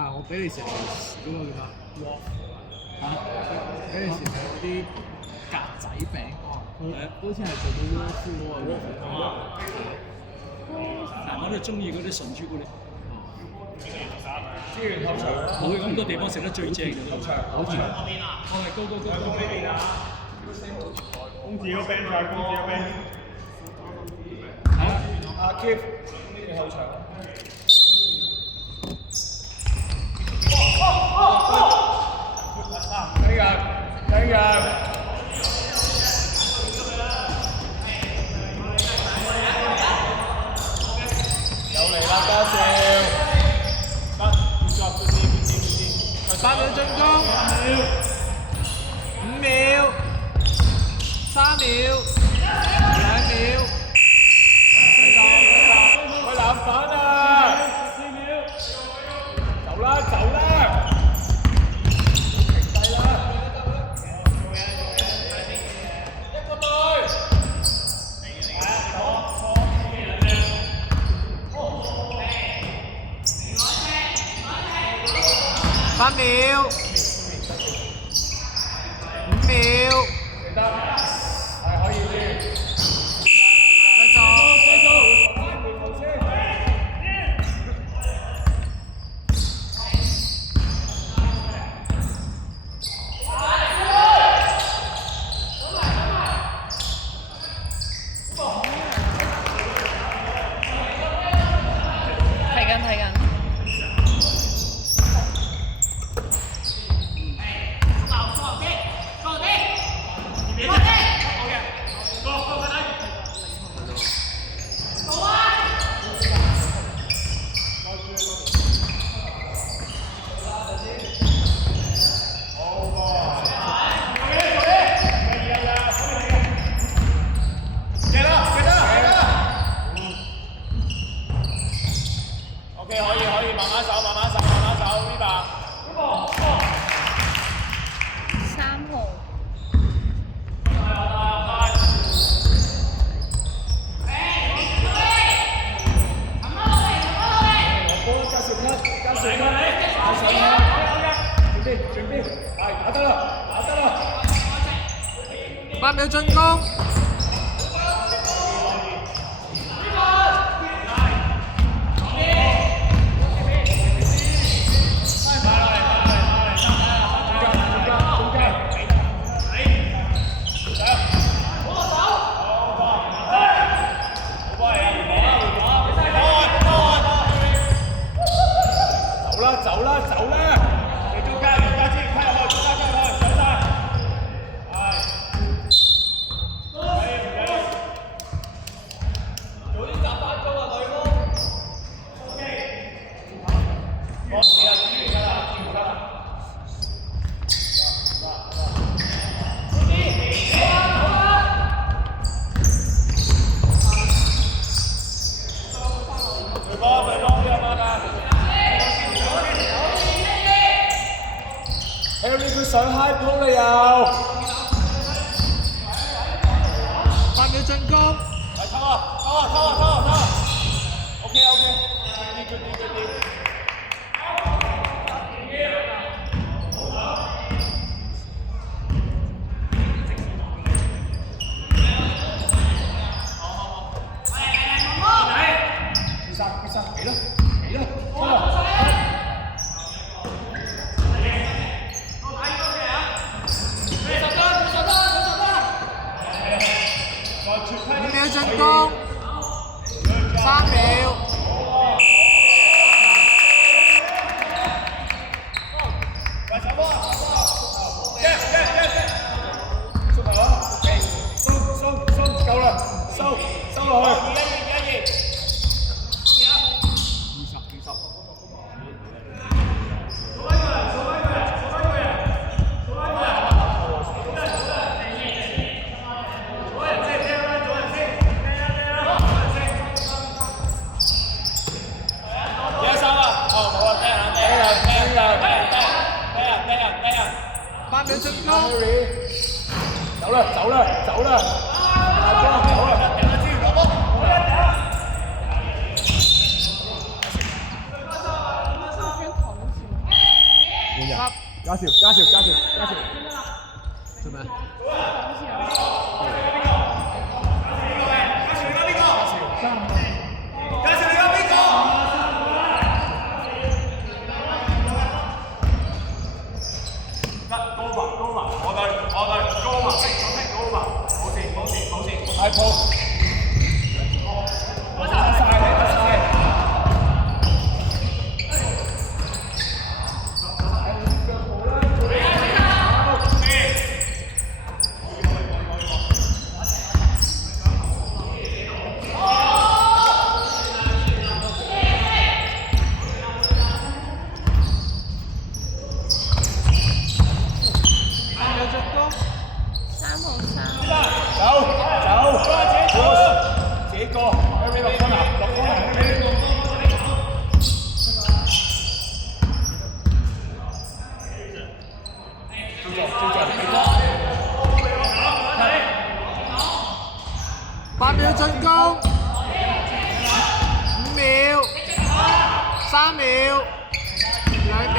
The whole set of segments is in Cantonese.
但係我俾你食嗰個叫咩？嚇！俾你食嗰啲格仔餅，好似係做到窩夫啊！但我都中意嗰啲純朱古力。資源後場，我去咁多地方食得最正嘅。後場，好似我係高。公子嗰邊就係公子嗰邊。係啦，阿 Keith，你後場。聽日。又嚟啦，嘉少。3秒進攻，5秒，3秒，2秒，去籃板啊！4秒，走啦！停低啦！一個隊。3秒，5秒，得，係可以先。繼續。睇緊。8秒進攻。走啦！你中間先，開入去，中間走晒。早啲集翻高啊，隊咯。我試下資源㗎啦，資源㗎啦。對波，邊有班啊？Harry 佢上 high post 啦又8秒進攻。嚟抽啊！OK，good啲。決殺，俾啦！5秒進攻，3秒。收夠啦，收落去。8秒進攻。走啦！走啦！換人，加少，做咩？係鋪。8秒進攻，5秒，3秒，2秒。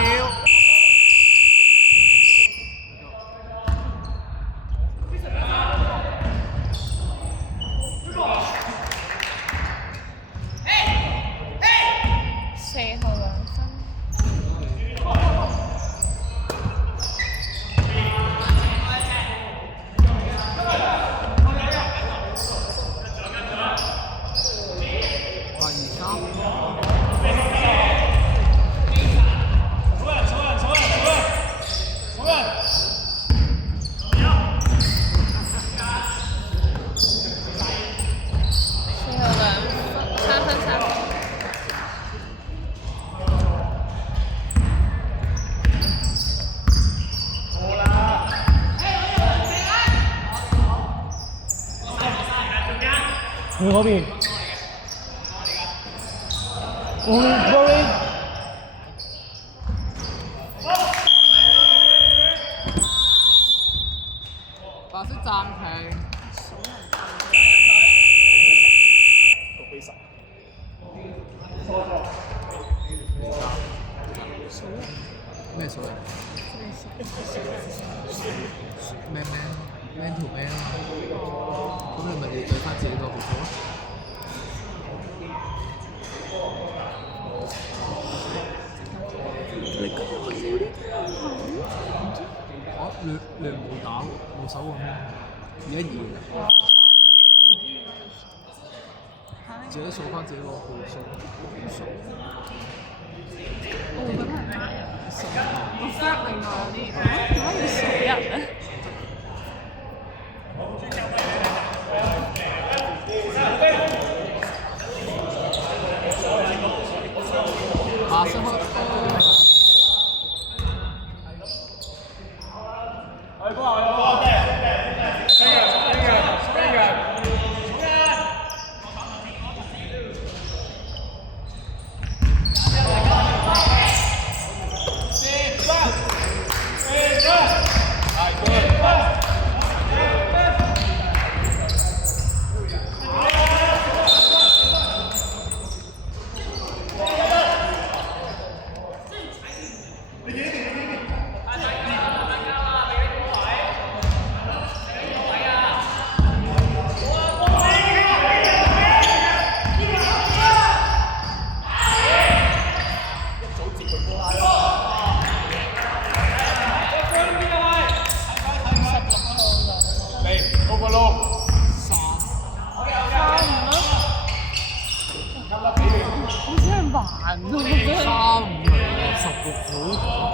4號2分。去嗰邊。白色暫停。咩數嚟？咩咩條咩啊？咁你咪要對翻自己個號數咯。你冇打冇手喎咩？2-1-2。自己數翻自己個號數。我覺得係我 flat 另外有啲點解要數人咧？白色開波。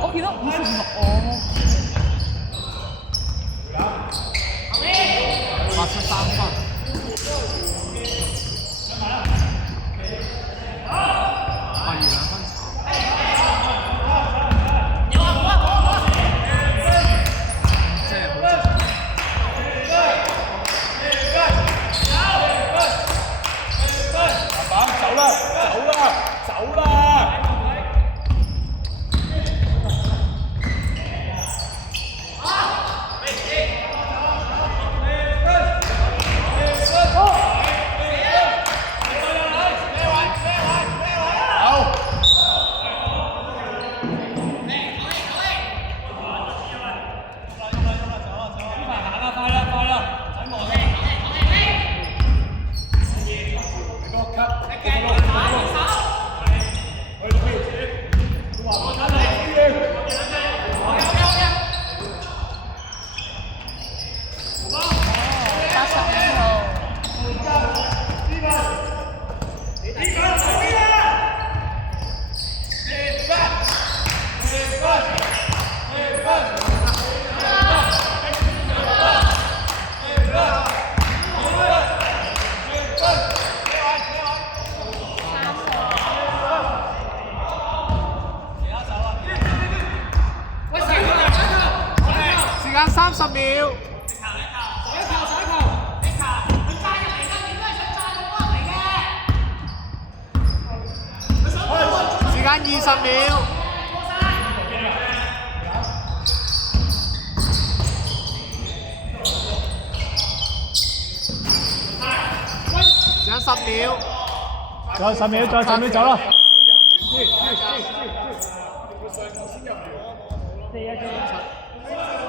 我記得56哦。83分。2分差。即係好正常。走啦！時間30秒。時間20秒。時間10秒。再10秒，再10秒走啦。4-1-7